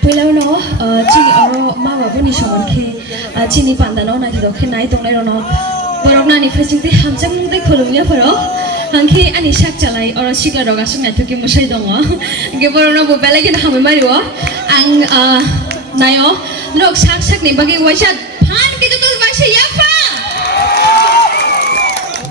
ไปแล้วเนาะจีอ๋อมาแบบวันนี้ชวนเคจีนี่ปันดานอนาทีเราแค่ไหนตรงไหนเราเนาะบรอกนานี่เฟซิตี้ทำจังได้คนรู้เนี่ยพอร์ฮังคีอันนี้ชักจะไล่อรชิกเราก็ช่างไหนทุกอย่างไม่ใช่ตรงวะเก็บบรอกนาบุเบลกินทำไม่มาดีวะอังนายอ๋อนอกชักนี่บางทีว่าชัดพันกิจตัวไม่ใช่ยาฟ้า